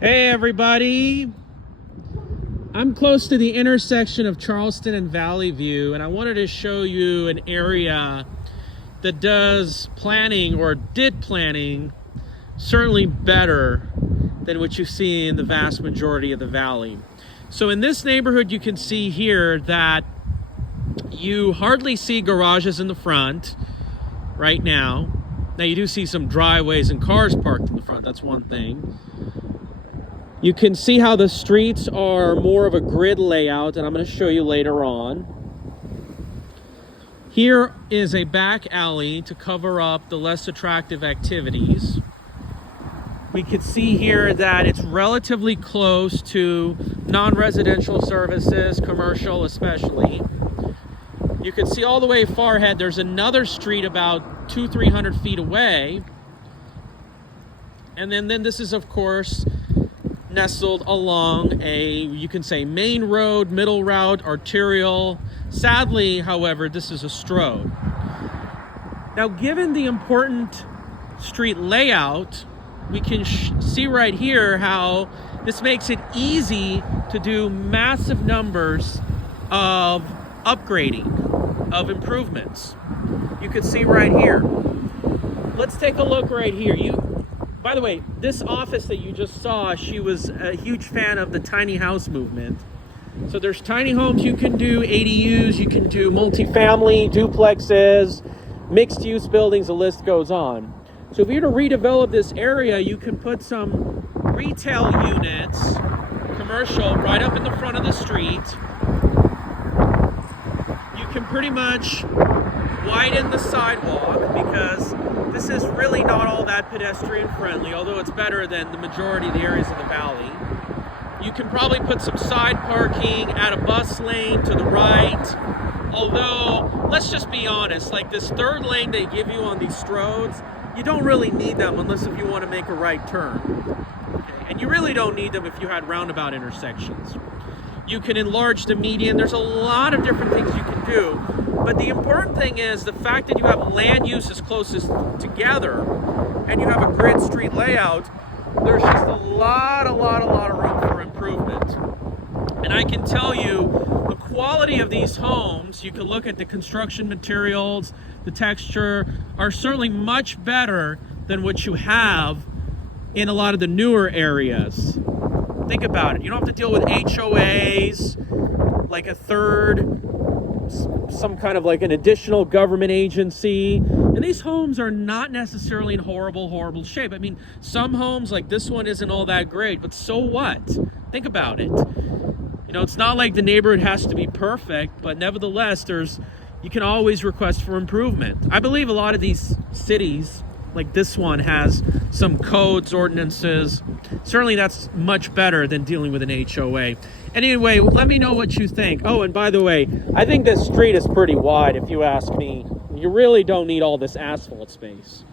Hey everybody, I'm close to the intersection of Charleston and Valley View, and I wanted to show you an area that does planning, or did planning, certainly better than what you see in the vast majority of the valley. So in this neighborhood, you can see here that you hardly see garages in the front right now. Now you do see some driveways and cars parked in the front, that's one thing. You can see how the streets are more of a grid layout, and I'm going to show you later on. Here is a back alley to cover up the less attractive activities. We can see here that it's relatively close to non-residential services, commercial especially. You can see all the way far ahead, there's another street about 200-300 feet away. And then this is, of course, nestled along a, you can say, main road, middle route, arterial. Sadly, however, this is a stroad. Now, given the important street layout, we can see right here how this makes it easy to do massive numbers of upgrading, of improvements. You can see right here. Let's take a look right here. By the way, this office that you just saw, she was a huge fan of the tiny house movement. So there's tiny homes you can do, ADUs, you can do multifamily, duplexes, mixed use buildings, the list goes on. So if you were to redevelop this area, you can put some retail units, commercial, right up in the front of the street. You can pretty much widen the sidewalk because this is really not all that pedestrian friendly, although it's better than the majority of the areas of the valley. You can probably put some side parking, add a bus lane to the right. Although, let's just be honest, like this third lane they give you on these stroads, you don't really need them unless if you want to make a right turn. Okay? And you really don't need them if you had roundabout intersections. You can enlarge the median. There's a lot of different things you can do. But the important thing is the fact that you have land uses closest together and you have a grid street layout, there's just a lot of room for improvement. And I can tell you the quality of these homes, you can look at the construction materials, the texture, are certainly much better than what you have in a lot of the newer areas. Think about it. You don't have to deal with HOAs, like a third, some kind of like an additional government agency. And these homes are not necessarily in horrible shape. I mean, some homes like this one isn't all that great, but so what? Think about it. You know, it's not like the neighborhood has to be perfect, but nevertheless, you can always request for improvement. I believe a lot of these cities, like this one, has some codes, ordinances. Certainly that's much better than dealing with an HOA. Anyway, let me know what you think. Oh, and by the way, I think this street is pretty wide if you ask me. You really don't need all this asphalt space.